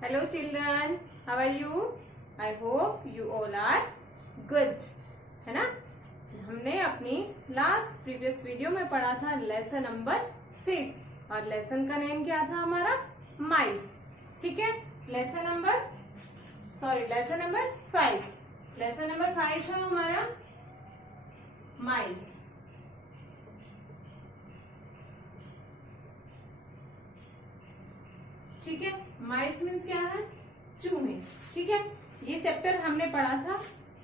Hello children, how are you? I hope you all are good. है ना? हमने अपनी लास्ट प्रीवियस वीडियो में पढ़ा था लेसन नंबर 6 और लेसन का नेम क्या था हमारा? माइस. ठीक है, लेसन नंबर 5. लेसन नंबर 5 था हमारा माइस. ठीक है, माइस मीन्स क्या है? चूहे. ठीक है, ये चैप्टर हमने पढ़ा था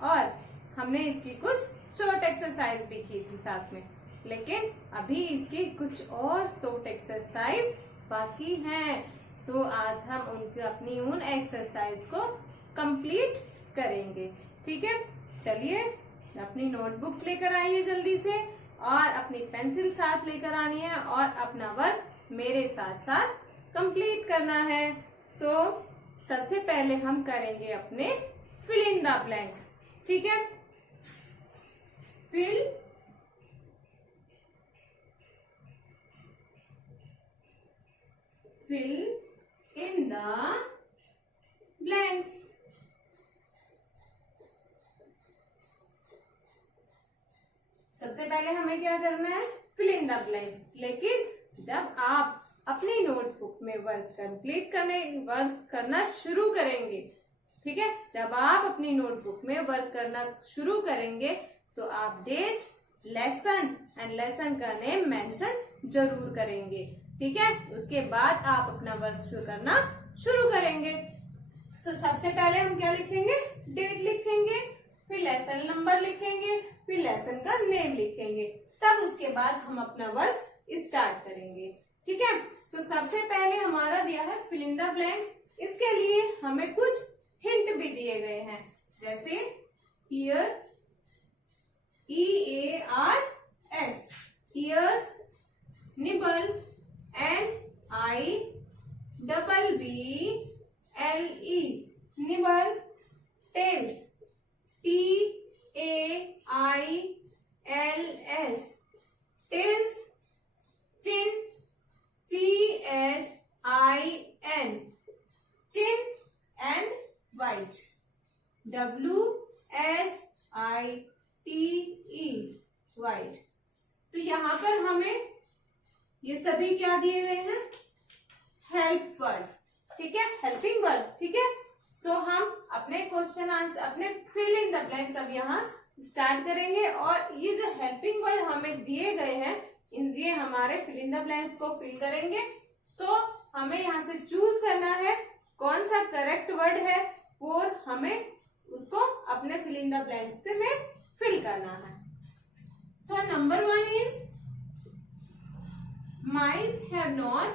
और हमने इसकी कुछ शॉर्ट एक्सरसाइज भी की थी साथ में, लेकिन अभी इसकी कुछ और शॉर्ट एक्सरसाइज बाकी हैं. सो आज हम अपनी उन एक्सरसाइज को कंप्लीट करेंगे. ठीक है, चलिए अपनी नोटबुक्स लेकर आइए जल्दी से और अपनी पेंसिल साथ लेकर आनी है और अपना वर्क मेरे साथ साथ कंप्लीट करना है. सो सबसे पहले हम करेंगे अपने फिल इन द ब्लैंक्स. ठीक है, फिल इन द ब्लैंक्स. सबसे पहले हमें क्या करना है? Fill in the blanks. लेकिन जब आप अपनी नोटबुक में वर्क करना शुरू करेंगे, ठीक है, जब आप अपनी नोटबुक में वर्क करना शुरू करेंगे तो आप डेट, लेसन एंड लेसन का नेम मेंशन जरूर करेंगे. ठीक है, उसके बाद आप अपना वर्क करना शुरू करेंगे. सो सबसे पहले हम क्या लिखेंगे? डेट लिखेंगे, फिर लेसन नंबर लिखेंगे, फिर लेसन का नेम लिखेंगे. तब उसके बाद हम अपना वर्क स्टार्ट करेंगे. ठीक है, सो सबसे पहले हमारा दिया है फिल इन द ब्लैंक्स. इसके लिए हमें कुछ हिंट भी दिए गए हैं, जैसे ear, EARS, ears, nibble, NIBBBLE, nibble, tails, TAILS, tails, chin, CHIN, chin and white, WHITE, white. तो यहाँ पर हमें ये सभी क्या दिए गए हैं? Help word. ठीक है, हेल्पिंग वर्ड. ठीक है, सो हम अपने क्वेश्चन आंसर, अपने फिल इन द ब्लैंक्स अब यहाँ स्टार्ट करेंगे. और ये जो हेल्पिंग वर्ड हमें दिए गए हैं, ये हमारे फिल इन द ब्लैंक्स को फिल करेंगे. सो हमें यहाँ से चूज करना है कौन सा करेक्ट वर्ड है और हमें उसको अपने फिल इन द ब्लैंक्स से में फिल करना है. So number 1 is mice have not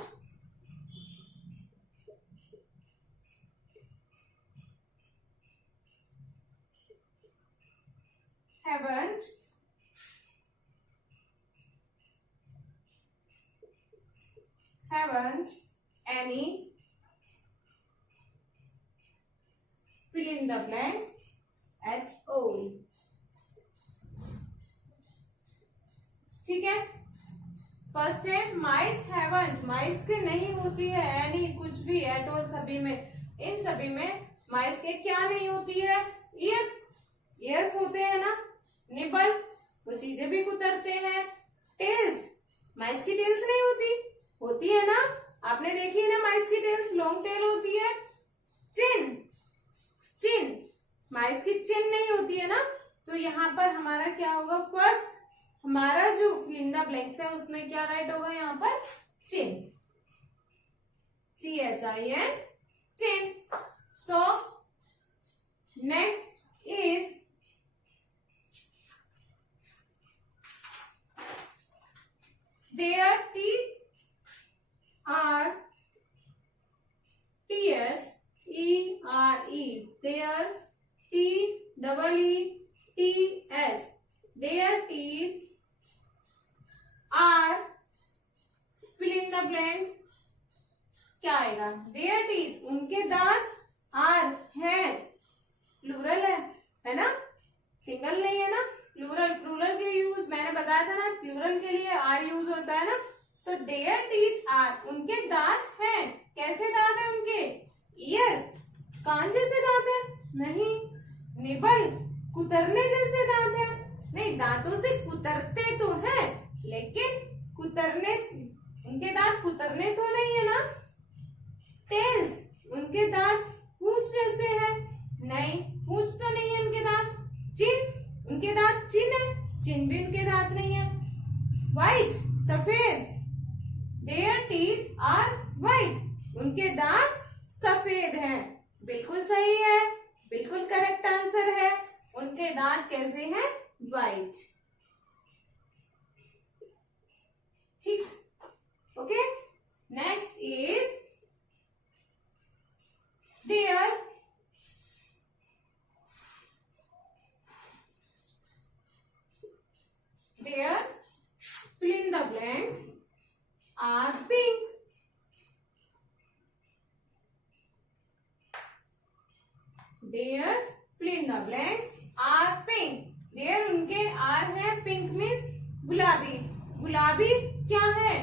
haven't any fill in the blanks at all. ठीक है, फर्स्ट है माइस हैवंट. माइस के नहीं होती है एनी, कुछ भी, एट ऑल, सभी में. इन सभी में माइस के क्या नहीं होती है? ईयर्स. ईयर्स होते हैं ना. निबल, वो चीजें भी कुतरते हैं. टेल्स, माइस की टेल्स नहीं होती है ना. आपने देखी है ना माइस की टेल्स, लॉन्ग टेल होती है. चिन, माइस की चिन नहीं होती है ना. तो यहाँ पर हमारा क्या होगा? फर्स्ट हमारा जो फिल इन द ब्लैंक्स है उसमें क्या राइट होगा? यहाँ पर चिन, CHIN, chin. So next is their teeth are THERE, their TEETH, their teeth are fill in the blanks. क्या आएगा? their teeth, उनके दांत, are है, प्लूरल है ना, सिंगल नहीं है ना. प्लूरल के यूज मैंने बताया था ना, प्लूरल के लिए आर यूज होता है ना. तो देयर टीथ आर, उनके दांत हैं. कैसे दांत हैं उनके? ईयर, कान जैसे दांत है? नहीं। निबल कुतरने जैसे दांत है? नहीं, दांतों से कुतरते तो हैं, लेकिन कुतरने, उनके दांत कुतरने तो नहीं है ना। टेल्स, उनके दांत पूंछ जैसे है? नहीं, पूंछ तो नहीं है उनके दांत। चिन, उनके दांत चिन है? चिन भी उनके दांत नहीं है। व्हाइट, सफेद, देयर टीथ आर व्हाइट, उनके दांत सफेद हैं। बिल्कुल सही है, बिल्कुल करेक्ट आंसर है। उनके दांत कैसे हैं? व्हाइट। ठीक, okay. Next is their fill in the blanks are pink. Their fill in the blanks are pink. Their उनके are है, pink means गुलाबी। गुलाबी क्या है?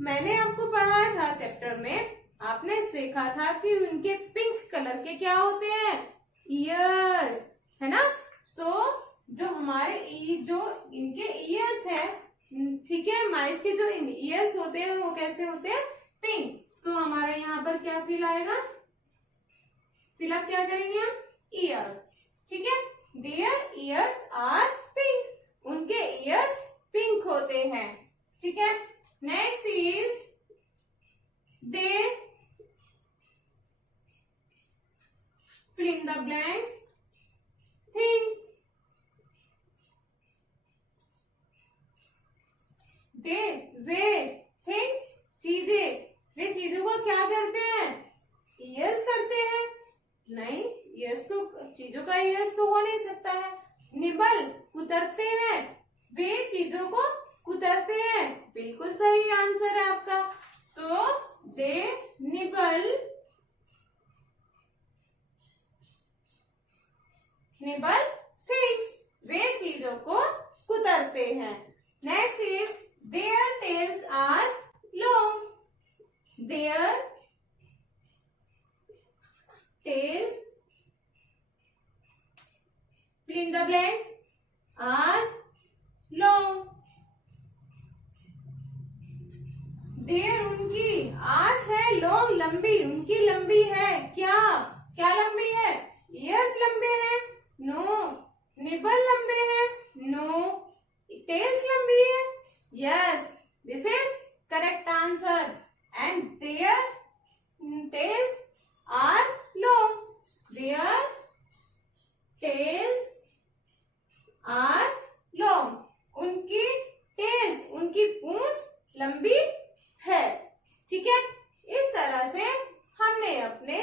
मैंने आपको पढ़ाया था चैप्टर में, आपने देखा था कि उनके पिंक कलर के क्या होते हैं? ईयर्स, है ना। सो जो हमारे जो इनके ईयर्स है, ठीक है, माइस के जो ईयर्स होते हैं वो कैसे होते हैं? पिंक। सो हमारा यहाँ पर क्या फिल आएगा? फिलअप क्या करेंगे हम? ईयर्स, ठीक है। देयर ईयर्स आर पिंक, उनके ईयर्स पिंक होते हैं, ठीक है। Next is they fill in the blanks things. They way things चीजें, वे चीजों को क्या करते हैं? ईयर्स करते हैं? नहीं, ईयर्स तो चीजों का ईयर्स तो हो नहीं सकता है। निबल कुतरते हैं, वे चीजों को कुतरते हैं। बिल्कुल सही आंसर है आपका। सो दे निबल थिंग्स, वे चीजों को कुतरते हैं। Next is their tails are long. Their tails, fill in the blanks, are long. Their उनकी, आर है लॉन्ग लंबी, उनकी लंबी है क्या? क्या लंबी है? ईयर्स लंबे हैं? नो। निबल लंबे हैं? नो। टेल्स लंबी है? Yes, this is correct answer. And their tails are long. Their tails are long, उनकी टेल्स, उनकी पूंछ लंबी है, ठीक है। इस तरह से हमने अपने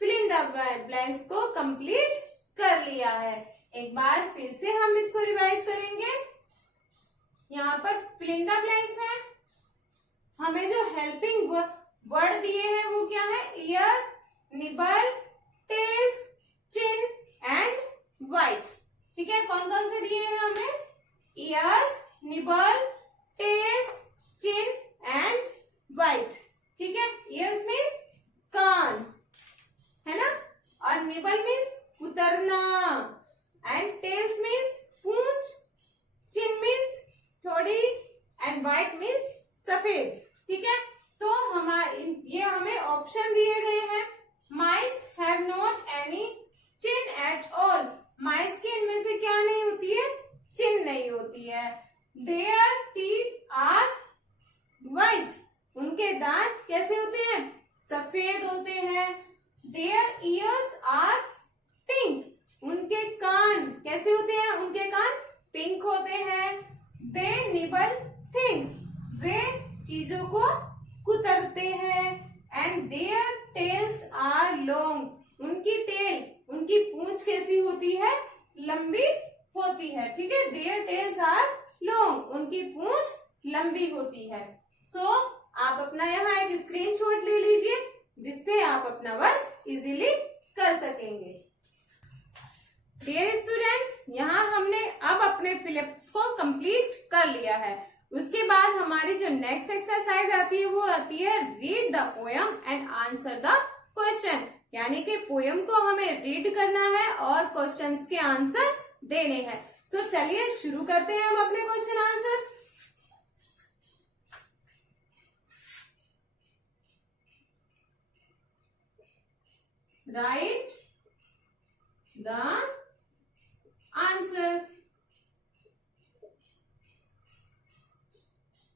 फिल इन द ब्लैंक्स को कंप्लीट कर लिया है। एक बार फिर से हम इसको रिवाइज करेंगे। यहाँ पर फिल इन द ब्लैंक्स है, हमें जो हेल्पिंग वर्ड दिए हैं वो क्या है? Ears, nibble, tails, chin and white, ठीक है। कौन कौन से दिए हैं हमें? Ears, nibble, tails, chin and white, ठीक है। ईयर्स मीन्स कान, है ना, और निबल मीन्स कुतरना, एंड टेल्स मीन्स पूंछ, चिन मीन्स थोड़ी, एंड व्हाइट मीन्स सफेद, ठीक है। तो ये हमें ऑप्शन दिए गए हैं। Mice have not any chin at all, mice के इनमें से क्या नहीं होती है? चिन नहीं होती है। देयर टीथ आर व्हाइट, उनके दांत कैसे होते हैं? सफेद होते हैं। देयर ईयर्स आर पिंक, उनके कान कैसे होते हैं? उनके कान पिंक होते हैं। दे निबल थिंग्स, वे चीजों को कुतरते हैं। And their tails are long, उनकी टेल, उनकी पूंछ कैसी होती है? लंबी होती है, ठीक है। देयर टेल्स आर लॉन्ग, उनकी पूंछ लंबी होती है। सो आप अपना यहाँ एक स्क्रीनशॉट ले लीजिए, जिससे आप अपना वर्क इजीली कर सकेंगे। डियर स्टूडेंट्स, यहाँ हमने अब अपने फिलिप्स को कंप्लीट कर लिया है। उसके बाद हमारी जो नेक्स्ट एक्सरसाइज आती है वो आती है read the poem and answer the question, यानी कि पोयम को हमें रीड करना है और क्वेश्चंस के आंसर देने हैं। सो चलिए शुरू करते हैं हम अपने question answers. Right the answer,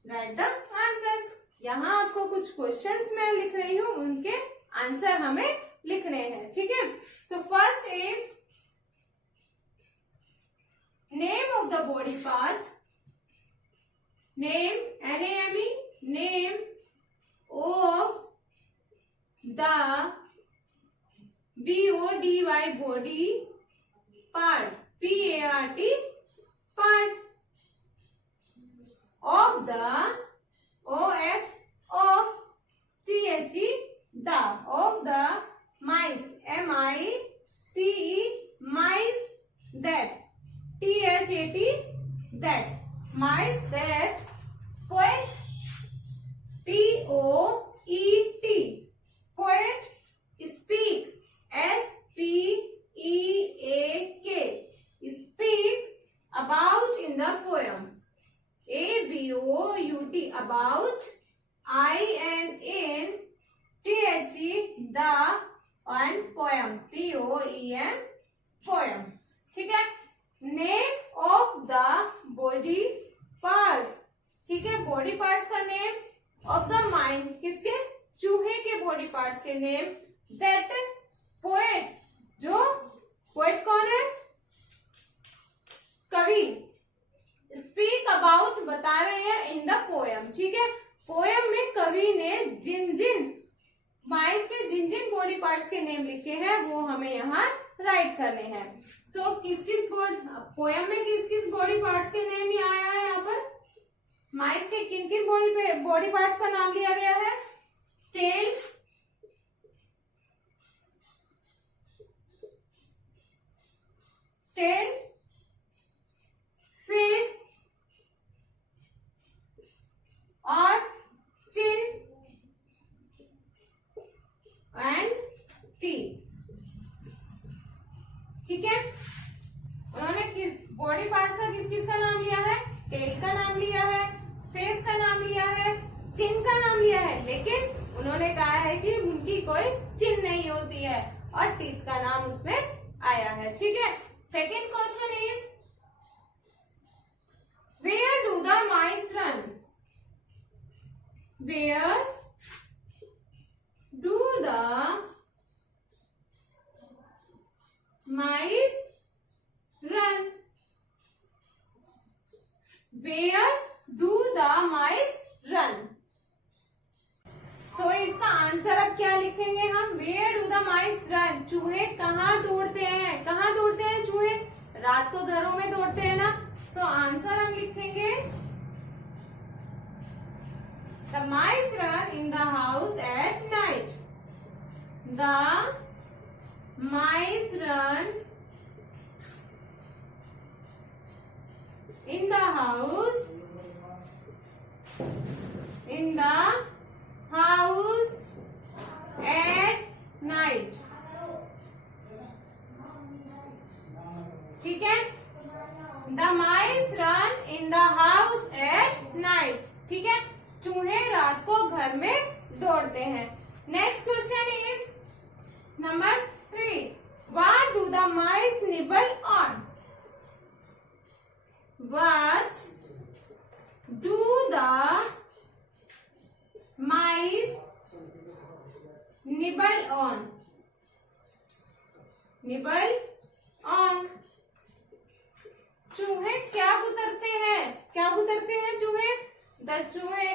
right the answer. यहाँ आपको कुछ क्वेश्चंस मैं लिख रही हूं, उनके आंसर हमें लिखने हैं, ठीक है। तो first is name of the body part, name NAME, name of the BODY body part, PART part of the of THE the of the mice, MICE mice, that THAT that mice, that poet, POET poet, speak, SPEAK speak about in the poem, ABOUT about, INNTHE the and poem, POEM poem, ठीक है। Name of the body parts, ठीक है, body parts का name. Of the mind, किसके, चूहे के body parts के name. That poet, जो पोएट कौन है, कवि। स्पीक अबाउट, बता रहे हैं इन द पोएम, ठीक है। पोएम में कवि ने जिन जिन माइस के जिन जिन बॉडी पार्ट्स के नेम लिखे हैं वो हमें यहाँ राइट करने हैं। सो किस किस पोएम में किस किस बॉडी पार्ट्स के नेम ही आया है यहाँ पर, माइस के किन किन बॉडी पार्ट्स का नाम लिया गया है। टेल, टेल, फेस और चिन एंड टीथ, ठीक है। उन्होंने किस बॉडी पार्ट्स का किस किस का नाम लिया है, टेल का नाम लिया है, फेस का नाम लिया है, चिन का नाम लिया है, लेकिन उन्होंने कहा है कि उनकी कोई चिन नहीं होती है और टीथ का नाम उसमें आया है, ठीक है। Second question is where do the mice run, where do the mice run, where do the mice run। so इसका आंसर अब क्या लिखेंगे हम, where do the mice run, चूहे कहाँ दौड़ते हैं, कहाँ दौड़ते हैं चूहे, रात को घरों में दौड़ते हैं ना। so आंसर हम लिखेंगे the mice run in the house at night, the mice run in the house, in the house at night, ठीक है। The mice run in the house at night, ठीक है, चूहे रात को घर में दौड़ते हैं। Next question is number 3, what do the mice nibble on, what do the mice nibble on, nibble on, चूहे क्या कुतरते हैं, क्या कुतरते हैं चूहे, द चूहे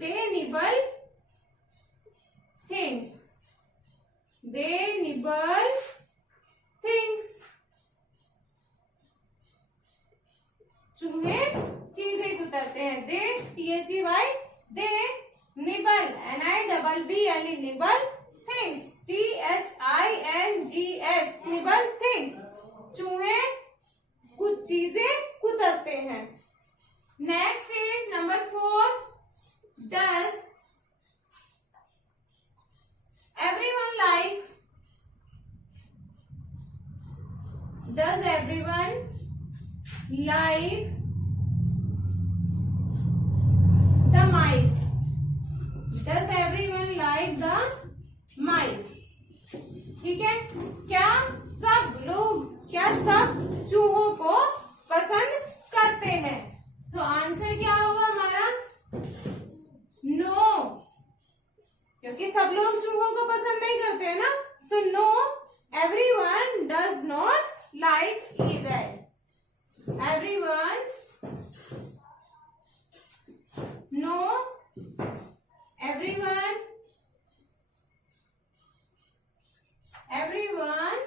they nibble things, they nibble things, चूहे चीजें कुतरते हैं। they THEY they nibble, NIBBLE nibble things, THINGS nibble things, चूहे कुछ चीजें कुतरते हैं। Next is number 4, Does everyone like? Does everyone like the mice? Does everyone like the mice? ठीक है, क्या सब लोग, क्या सब चूहों को पसंद करते हैं? तो आंसर क्या होगा हमारा? नो, क्योंकि सब लोग चूहों को पसंद नहीं करते हैं ना. So no, everyone does not like rat. Everyone, no, everyone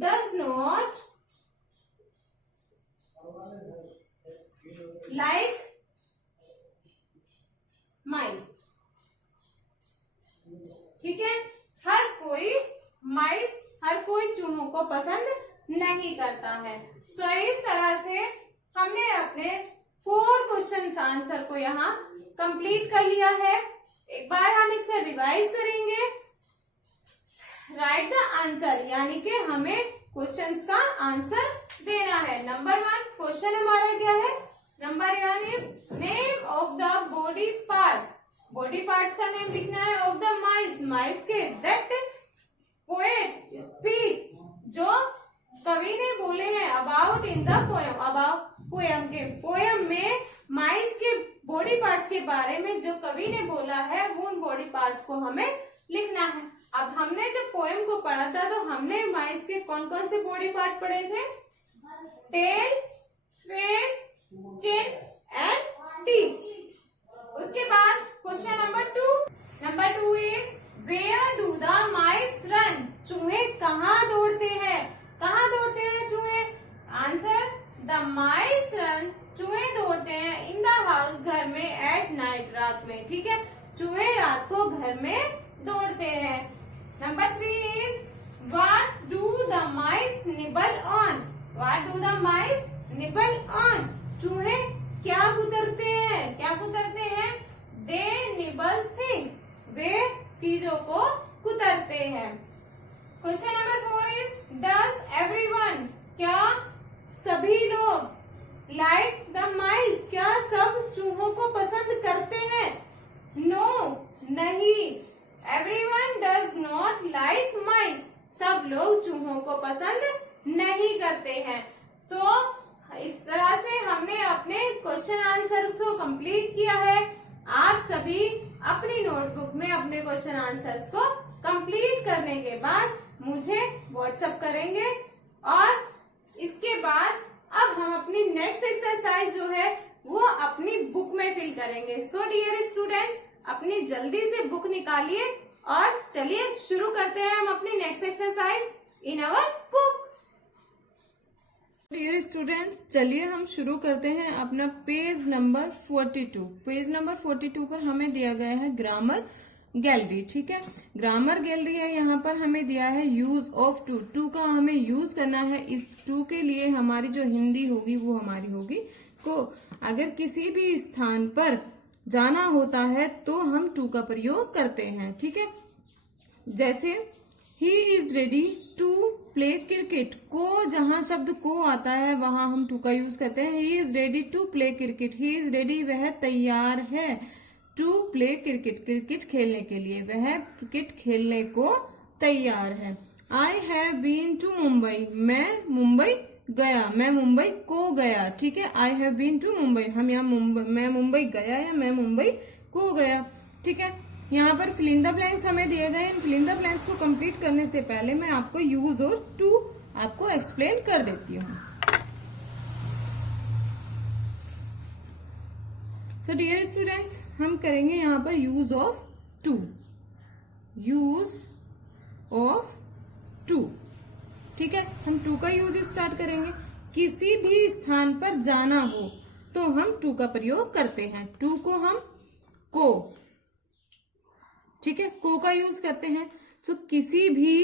does not like mice. ठीक है, हर कोई माइस, हर कोई चूहों को पसंद नहीं करता है. सो इस तरह से हमने अपने 4 क्वेश्चन आंसर को यहाँ कंप्लीट कर लिया है. एक बार हम इसका रिवाइज करेंगे. राइट द आंसर, यानी कि हमें क्वेश्चंस का आंसर देना है. नंबर 1 क्वेश्चन हमारा क्या है? Number 1 is name of the body parts. Body parts का नेम लिखना है ऑफ द माइस, माइस के. दैट पोएट स्पीक, जो कवि ने बोले हैं about in the poem, about poem के, पोएम में माइस के बॉडी पार्ट्स के बारे में जो कवि ने बोला है वो उन बॉडी पार्ट्स को हमें लिखना है. अब हमने जब पोएम को पढ़ा था तो हमने माइस के कौन कौन से बॉडी पार्ट पढ़े थे? Tail, face, chin and teeth. उसके बाद question number 2 is where do the mice run. चूहे कहाँ दौड़ते हैं? कहाँ दौड़ते हैं चूहे? आंसर द माइस रन, चूहे दौड़ते हैं इन द हाउस, घर में, एट नाइट, रात में. ठीक है, चूहे रात को घर में दौड़ते हैं. Number 3 is what do the mice nibble on. What do the mice nibble on. चूहे क्या कुतरते हैं? क्या कुतरते हैं? दे निबल थिंग्स, वे चीजों को कुतरते हैं. Question number 4 is does everyone, क्या सभी लोग, लाइक द माइस, क्या सब चूहों को पसंद करते हैं? नो, नहीं. एवरीवन डज नॉट लाइक माइस, सब लोग चूहों को पसंद नहीं करते हैं. सो इस तरह से हमने अपने क्वेश्चन आंसर को कंप्लीट किया है. आप सभी अपनी नोटबुक में अपने क्वेश्चन आंसर्स को कंप्लीट करने के बाद मुझे व्हाट्सएप करेंगे और इसके बाद अब हम अपनी नेक्स्ट एक्सरसाइज जो है वो अपनी बुक में फिल करेंगे. सो डियर स्टूडेंट्स, अपनी जल्दी से बुक निकालिए और चलिए शुरू करते हैं हम अपनी next exercise in our book. Dear students, चलिए हम शुरू करते हैं अपना पेज नंबर 42. पेज नंबर 42 पर हमें दिया गया है ग्रामर गैलरी. ठीक है, ग्रामर गैलरी है. यहाँ पर हमें दिया है यूज ऑफ टू. टू का हमें यूज करना है. इस टू के लिए हमारी जो हिंदी होगी वो हमारी होगी को. अगर किसी भी स्थान पर जाना होता है तो हम टू का प्रयोग करते हैं. ठीक है, जैसे he is ready to play cricket. को, जहां शब्द को आता है वहां हम टू का यूज करते हैं. He is ready to play cricket. He is ready, वह तैयार है. टू प्ले क्रिकेट, क्रिकेट खेलने के लिए, वह क्रिकेट खेलने को तैयार है. I have been to Mumbai, मैं मुंबई गया, मैं मुंबई को गया. ठीक है, I have been to Mumbai, हम यहाँ मैं मुंबई गया या मैं मुंबई को गया. ठीक है, यहाँ पर फिल इन द ब्लैंक्स हमें दिए गए. इन फिल इन द ब्लैंक्स को कंप्लीट करने से पहले मैं आपको यूज और टू आपको एक्सप्लेन कर देती हूँ. सो डियर स्टूडेंट्स, हम करेंगे यहाँ पर use of to. Use of to. ठीक है, हम टू का यूज स्टार्ट करेंगे. किसी भी स्थान पर जाना हो तो हम टू का प्रयोग करते हैं. टू को हम को, ठीक है, को का यूज करते हैं. तो किसी भी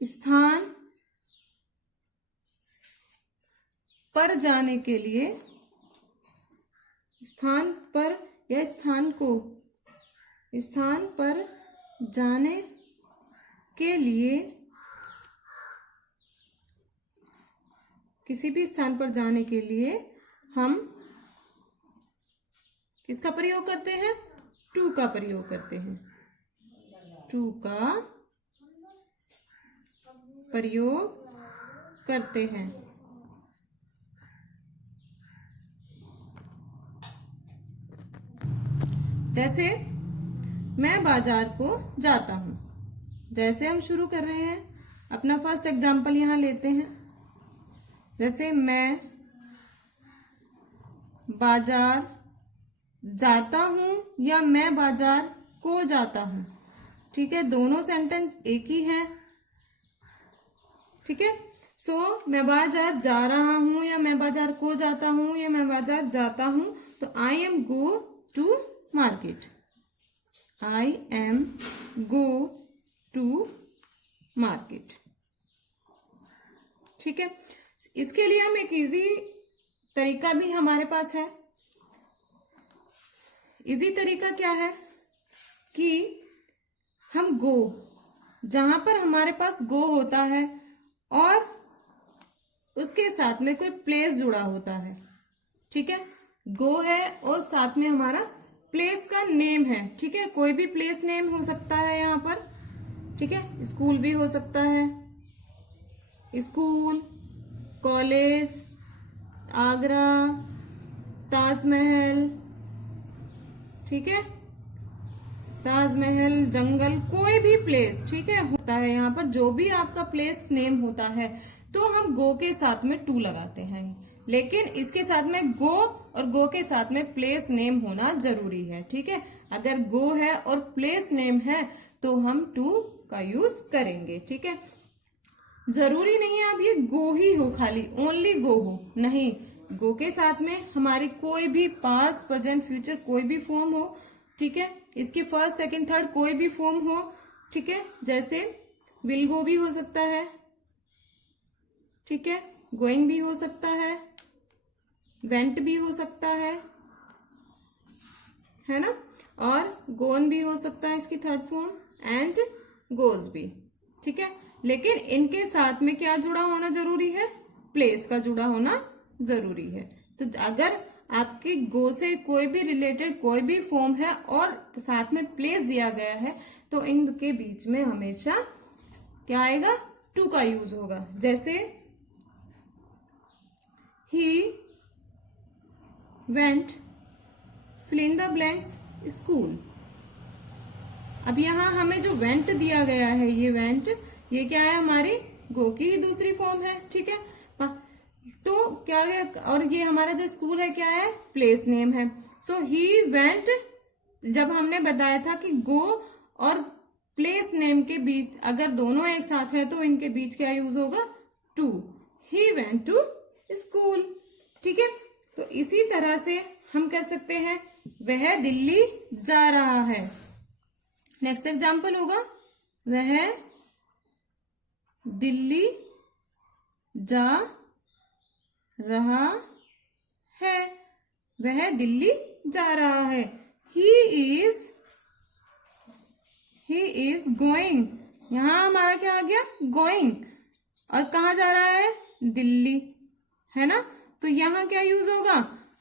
स्थान पर जाने के लिए स्थान पर या स्थान पर जाने के लिए, किसी भी स्थान पर जाने के लिए हम किसका प्रयोग करते हैं? टू का प्रयोग करते हैं। टू का प्रयोग करते हैं। जैसे मैं बाजार को जाता हूं। जैसे हम शुरू कर रहे हैं, अपना फर्स्ट एग्जाम्पल यहां लेते हैं। जैसे मैं बाजार जाता हूं या मैं बाजार को जाता हूं। ठीक है, दोनों सेंटेंस एक ही है। ठीक है, सो मैं बाजार जा रहा हूं या मैं बाजार को जाता हूं या मैं बाजार जाता हूं, तो I am go to market. I am go to market. ठीक है, इसके लिए हम एक इजी तरीका भी हमारे पास है। इजी तरीका क्या है कि हम गो, जहां पर हमारे पास गो होता है और उसके साथ में कोई प्लेस जुड़ा होता है। ठीक है, गो है और साथ में हमारा प्लेस का नेम है। ठीक है, कोई भी प्लेस नेम हो सकता है यहाँ पर। ठीक है, स्कूल भी हो सकता है, स्कूल, कॉलेज, आगरा, ताजमहल। ठीक है, ताजमहल, जंगल, कोई भी प्लेस। ठीक है, होता है यहाँ पर जो भी आपका प्लेस नेम होता है, तो हम गो के साथ में टू लगाते हैं। लेकिन इसके साथ में गो और गो के साथ में प्लेस नेम होना जरूरी है। ठीक है, अगर गो है और प्लेस नेम है तो हम टू का यूज करेंगे। ठीक है, जरूरी नहीं है अब ये गो ही हो, खाली ओनली गो हो, नहीं। गो के साथ में हमारी कोई भी पास्ट, प्रेजेंट, फ्यूचर कोई भी फॉर्म हो। ठीक है, इसके फर्स्ट, सेकंड, थर्ड कोई भी फॉर्म हो। ठीक है, जैसे विल गो भी हो सकता है। ठीक है, गोइंग भी हो सकता है, वेंट भी हो सकता है ना, और गोन भी हो सकता है इसकी थर्ड फॉर्म, एंड गोज भी। ठीक है, लेकिन इनके साथ में क्या जुड़ा होना जरूरी है? प्लेस का जुड़ा होना जरूरी है। तो अगर आपके गो से कोई भी रिलेटेड कोई भी फॉर्म है और साथ में प्लेस दिया गया है, तो इनके बीच में हमेशा क्या आएगा? टू का यूज होगा। जैसे he went fill in the blanks school। अब यहाँ हमें जो वेंट दिया गया है, ये वेंट, ये क्या है? हमारी गो की ही दूसरी फॉर्म है। ठीक है, तो क्या है? और ये हमारा जो स्कूल है क्या है? प्लेस नेम है। सो ही वेंट, जब हमने बताया था कि गो और प्लेस नेम के बीच अगर दोनों एक साथ है तो इनके बीच क्या यूज होगा? To. He went to school. ठीक है, तो इसी तरह से हम कह सकते हैं वह दिल्ली जा रहा है। नेक्स्ट एग्जाम्पल होगा वह दिल्ली जा रहा है। वह दिल्ली जा रहा है। He is going. यहां हमारा क्या आ गया? गोइंग। और कहा जा रहा है? दिल्ली, है ना। तो यहाँ क्या यूज होगा?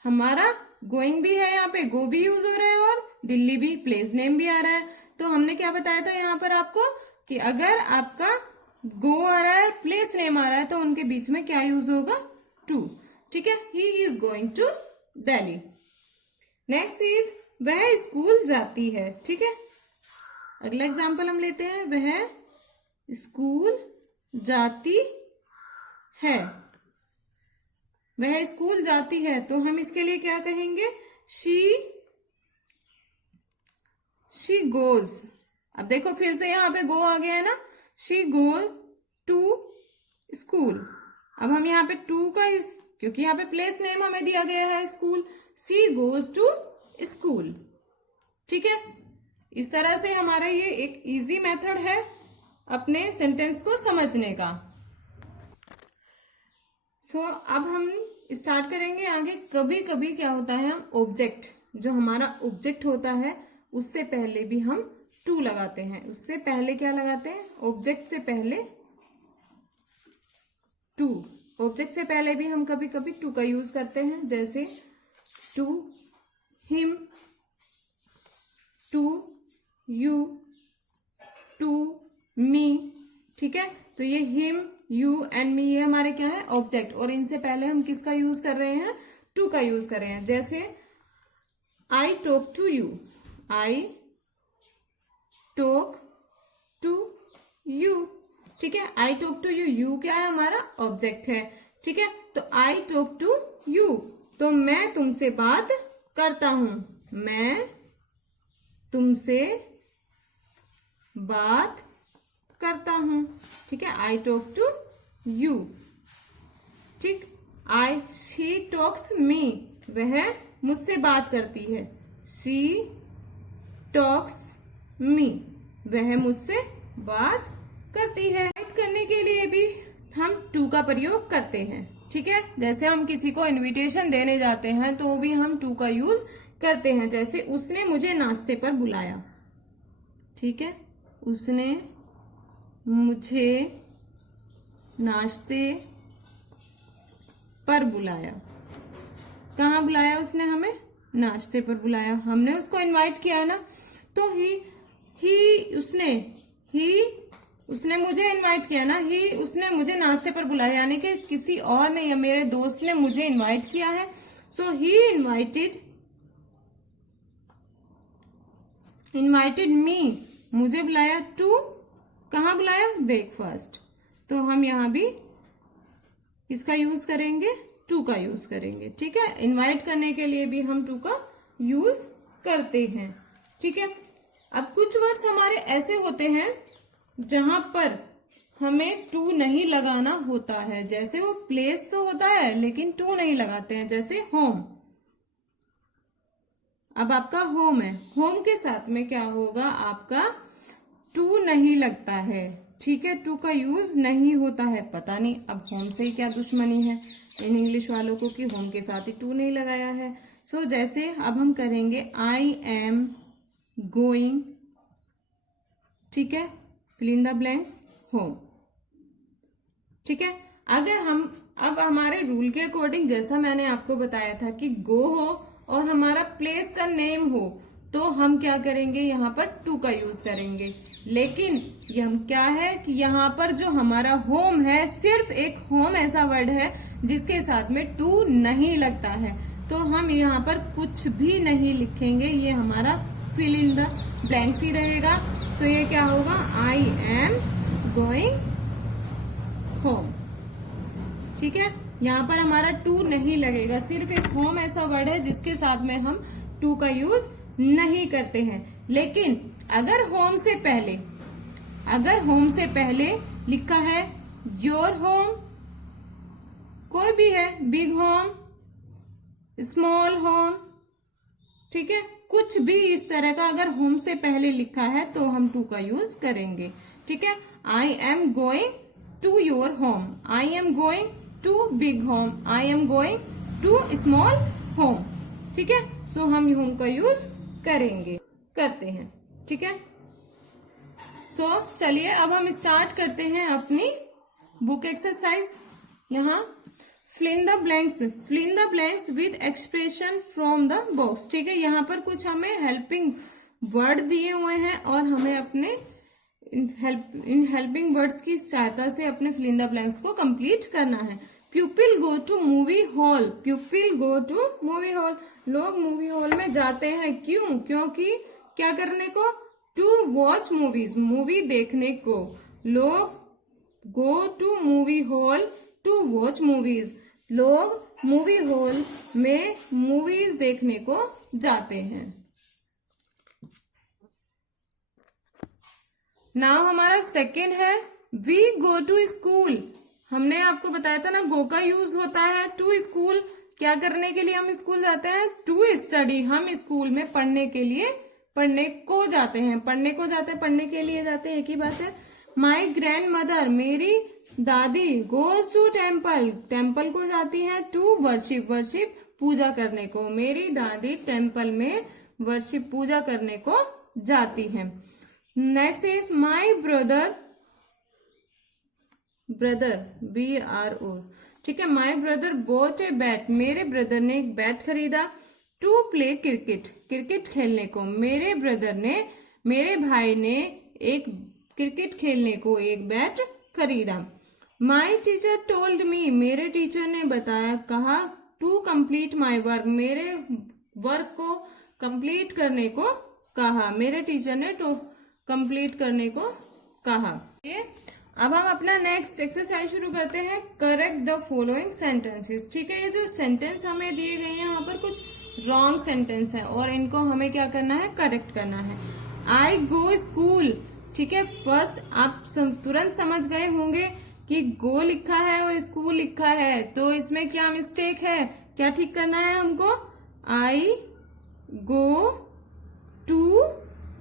हमारा गोइंग भी है, यहाँ पे गो भी यूज हो रहा है और दिल्ली भी, प्लेस नेम भी आ रहा है। तो हमने क्या बताया था यहाँ पर आपको कि अगर आपका गो आ रहा है, प्लेस नेम आ रहा है, तो उनके बीच में क्या यूज होगा? टू। ठीक है, he is going to Delhi. Next is वह स्कूल जाती है। ठीक है, अगला एग्जाम्पल हम लेते हैं, वह स्कूल जाती है। वह स्कूल जाती है, तो हम इसके लिए क्या कहेंगे? She goes. अब देखो फिर से यहाँ पे गो आ गया है ना। She goes to school. अब हम यहाँ पे टू का क्योंकि यहाँ पे प्लेस नेम हमें दिया गया है school, she goes to school. ठीक है, इस तरह से हमारा ये एक इजी मेथड है अपने सेंटेंस को समझने का। सो अब हम स्टार्ट करेंगे आगे। कभी कभी क्या होता है, हम ऑब्जेक्ट, जो हमारा ऑब्जेक्ट होता है उससे पहले भी हम टू लगाते हैं। उससे पहले क्या लगाते हैं, ऑब्जेक्ट से पहले टू। ऑब्जेक्ट से पहले भी हम कभी कभी टू का यूज करते हैं, जैसे to him, to you, to me. ठीक है, तो ये हिम, यू एंड मी ये हमारे क्या है, ऑब्जेक्ट। और इनसे पहले हम किसका यूज कर रहे हैं, टू का यूज कर रहे हैं। जैसे I talk to you, I talk to you. ठीक है, I talk to you, you क्या है, हमारा ऑब्जेक्ट है। ठीक है, तो आई टॉक टू यू, तो मैं तुमसे बात करता हूं, मैं तुमसे बात करता हूं। ठीक है, आई टॉक टू यू। ठीक, आई, शी टॉक्स मी, वह मुझसे बात करती है। शी टॉक्स मी, वह मुझसे बात करती है। राइट करने के लिए भी हम टू का प्रयोग करते हैं। ठीक है, जैसे हम किसी को इनविटेशन देने जाते हैं तो भी हम टू का यूज करते हैं। जैसे उसने मुझे नाश्ते पर बुलाया। ठीक है, उसने मुझे नाश्ते पर बुलाया। कहाँ बुलाया उसने हमें, नाश्ते पर बुलाया। हमने उसको इनवाइट किया ना, तो उसने मुझे इनवाइट किया ना, उसने मुझे नाश्ते पर बुलाया, यानी कि किसी और ने या मेरे दोस्त ने मुझे इनवाइट किया है। सो ही इनवाइटेड मी, मुझे बुलाया टू, कहाँ बुलाया, ब्रेकफास्ट। तो हम यहाँ भी इसका यूज करेंगे, टू का यूज करेंगे। ठीक है, इनवाइट करने के लिए भी हम टू का यूज करते हैं। ठीक है, अब कुछ वर्ड्स हमारे ऐसे होते हैं जहां पर हमें टू नहीं लगाना होता है। जैसे वो प्लेस तो होता है लेकिन टू नहीं लगाते हैं, जैसे होम। अब आपका होम है, होम के साथ में क्या होगा, आपका टू नहीं लगता है। ठीक है, टू का यूज नहीं होता है। पता नहीं अब होम से ही क्या दुश्मनी है इन इंग्लिश वालों को कि होम के साथ ही टू नहीं लगाया है। सो जैसे अब हम करेंगे आई एम गोइंग, ठीक है, fill in the blanks, home. ठीक है, अगर हम अब हमारे रूल के अकॉर्डिंग, जैसा मैंने आपको बताया था कि गो हो और हमारा प्लेस का नेम हो, तो हम क्या करेंगे, यहाँ पर टू का यूज करेंगे। लेकिन ये हम क्या है कि यहाँ पर जो हमारा होम है, सिर्फ एक होम ऐसा वर्ड है जिसके साथ में टू नहीं लगता है, तो हम यहाँ पर कुछ भी नहीं लिखेंगे। ये हमारा फिल इन द ब्लैंक्स ही रहेगा। तो ये क्या होगा, आई एम गोइंग होम। ठीक है, यहाँ पर हमारा टू नहीं लगेगा, सिर्फ एक होम ऐसा वर्ड है जिसके साथ में हम टू का यूज नहीं करते हैं। लेकिन अगर होम से पहले लिखा है योर होम, कोई भी है, बिग होम, स्मॉल होम, ठीक है, कुछ भी इस तरह का अगर होम से पहले लिखा है तो हम टू का यूज करेंगे। ठीक है, I am going to your home, I am going to big home, I am going to small home. ठीक है, सो हम होम का यूज करते हैं। ठीक है, सो चलिए अब हम स्टार्ट करते हैं अपनी बुक एक्सरसाइज। यहाँ fill in the blanks with expression from the box. ठीक है, यहाँ पर कुछ हमें हेल्पिंग वर्ड दिए हुए हैं और हमें अपने इन हेल्पिंग वर्ड्स की सहायता से अपने फिल इन द ब्लैंक्स को कंप्लीट करना है। Pupil go to movie hall, pupil go to movie hall, लोग मूवी हॉल में जाते हैं। क्यों? क्योंकि क्या करने को, टू वॉच मूवीज, मूवी देखने को। लोग go to movie hall to watch movies, लोग मूवी हॉल में मूवीज देखने को जाते हैं। नाउ हमारा सेकेंड है वी गो टू स्कूल। हमने आपको बताया था ना, गो का यूज होता है टू स्कूल, क्या करने के लिए हम स्कूल जाते हैं, टू स्टडी। हम स्कूल में पढ़ने के लिए, पढ़ने को जाते हैं, पढ़ने के लिए जाते हैं, एक ही बात है। माई ग्रैंड मदर, मेरी दादी गोज टू टेम्पल, टेम्पल को जाती है, टू वर्शिप, वर्शिप पूजा करने को। मेरी दादी टेम्पल में वर्शिप पूजा करने को जाती है। Next is my brother, brother BRO, ठीक है। My brother bot a bat, मेरे ब्रदर ने एक बैट खरीदा। टू प्ले क्रिकेट, क्रिकेट खेलने को। मेरे ब्रदर ने, मेरे भाई ने एक क्रिकेट खेलने को एक बैट खरीदा। माई टीचर टोल्ड मी, मेरे टीचर ने बताया, कहा, टू कंप्लीट माई वर्क, मेरे वर्क को कंप्लीट करने को कहा। मेरे टीचर ने टू कंप्लीट करने को कहा। अब हम अपना नेक्स्ट एक्सरसाइज शुरू करते हैं। करेक्ट द फॉलोइंग सेंटेंसेस, ठीक है। ये जो सेंटेंस हमें दिए गए हैं यहाँ पर कुछ रॉन्ग सेंटेंस है और इनको हमें क्या करना है, करेक्ट करना है। आई गो स्कूल, ठीक है। फर्स्ट आप तुरंत समझ गए होंगे कि गो लिखा है और स्कूल लिखा है, तो इसमें क्या मिस्टेक है, क्या ठीक करना है हमको। आई गो टू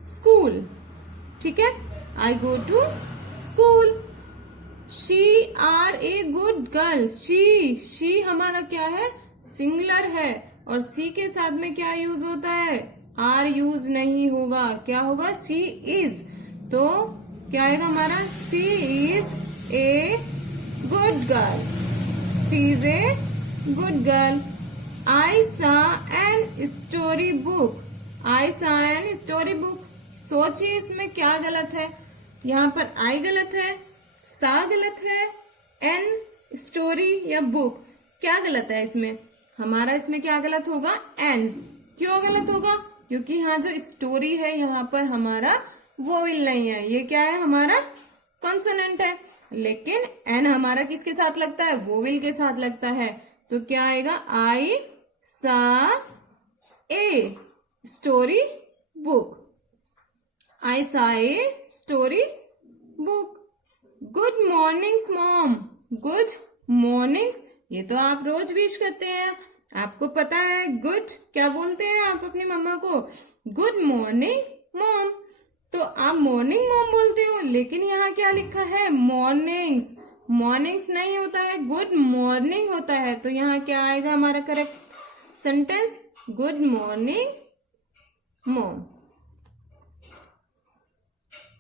स्कूल, ठीक है। I go to school. She are a good girl, she हमारा क्या है, सिंगुलर है और सी के साथ में क्या यूज होता है, आर यूज नहीं होगा, क्या होगा, शी इज। तो क्या आएगा हमारा, she is a good girl, she is a good girl. I saw an story book, I saw an story book. सोचिए इसमें क्या गलत है, यहाँ पर आई गलत है, सा गलत है, एन स्टोरी या बुक क्या गलत है इसमें, हमारा इसमें क्या गलत होगा, एन। क्यों गलत होगा, क्योंकि यहाँ जो स्टोरी है यहाँ पर हमारा वोवेल नहीं है, ये क्या है हमारा कॉन्सोनेंट है। लेकिन एन हमारा किसके साथ लगता है, वोवेल के साथ लगता है। तो क्या आएगा, आई सा ए स्टोरी बुक, आई सा a story book. Good mornings mom, good mornings, ये तो आप रोज विश करते हैं, आपको पता है। गुड क्या बोलते हैं आप अपनी मम्मा को, गुड मॉर्निंग मॉम, तो आप मॉर्निंग मॉम बोलते हो। लेकिन यहाँ क्या लिखा है, मॉर्निंग्स, मॉर्निंग्स नहीं होता है, गुड मॉर्निंग होता है। तो यहाँ क्या आएगा हमारा correct sentence, good morning mom,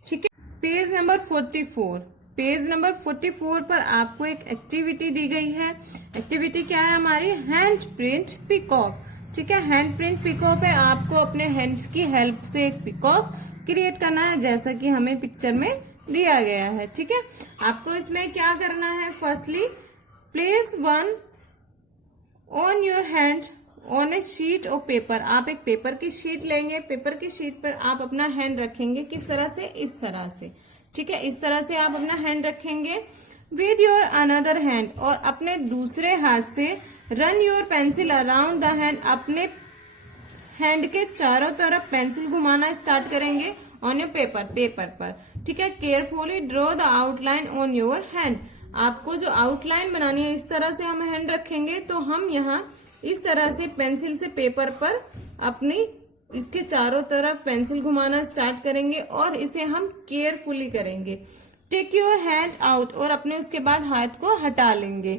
ठीक है। पेज नंबर 44, पेज नंबर 44 पर आपको एक एक्टिविटी दी गई है। एक्टिविटी क्या है हमारी, हैंड प्रिंट पिकॉक, ठीक है। हैंड प्रिंट पिकॉक है, आपको अपने हैंड्स की हेल्प से एक पिकॉक क्रिएट करना है, जैसा कि हमें पिक्चर में दिया गया है, ठीक है। आपको इसमें क्या करना है, firstly place one on your hand on A sheet of paper. आप एक पेपर की शीट लेंगे, पेपर की शीट पर आप अपना हैंड रखेंगे, किस तरह से, इस तरह से, ठीक है। इस तरह से आप अपना हैंड रखेंगे विद योर अनदर हैंड, और अपने दूसरे हाथ से run your pencil around the hand, अपने हैंड के चारों तरफ पेंसिल घुमाना स्टार्ट करेंगे ऑन योर पेपर, पेपर पर, ठीक है। Carefully draw the outline on your hand, आपको जो आउटलाइन बनानी है, इस तरह से हम हैंड रखेंगे तो हम यहाँ इस तरह से पेंसिल से पेपर पर अपनी इसके चारों तरफ पेंसिल घुमाना स्टार्ट करेंगे और इसे हम केयरफुली करेंगे। टेक योर हैंड आउट, और अपने उसके बाद हाथ को हटा लेंगे।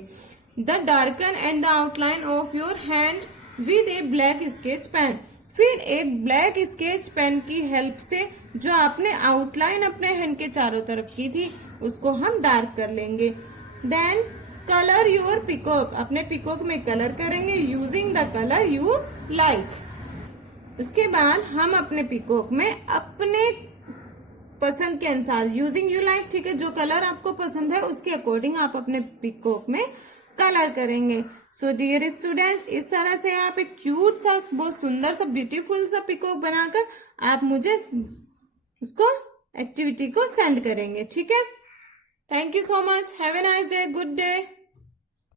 The darken and the outline of your hand with a black sketch pen, फिर एक ब्लैक स्केच पेन की हेल्प से जो आपने आउटलाइन अपने हैंड के चारों तरफ की थी उसको हम डार्क कर लेंगे। देन कलर योर पिकॉक, अपने पिकॉक में कलर करेंगे using the colour you like. उसके बाद हम अपने पिकॉक में अपने पसंद के अनुसार यूजिंग यू लाइक, ठीक है, जो कलर आपको पसंद है उसके अकॉर्डिंग आप अपने पिकॉक में कलर करेंगे। सो डियर स्टूडेंट्स, इस तरह से आप एक क्यूट सा, बहुत सुंदर सा, ब्यूटीफुल सा पिकॉक बनाकर आप मुझे उसको एक्टिविटी को सेंड करेंगे, ठीक है। Thank you so much, have a nice day, good day.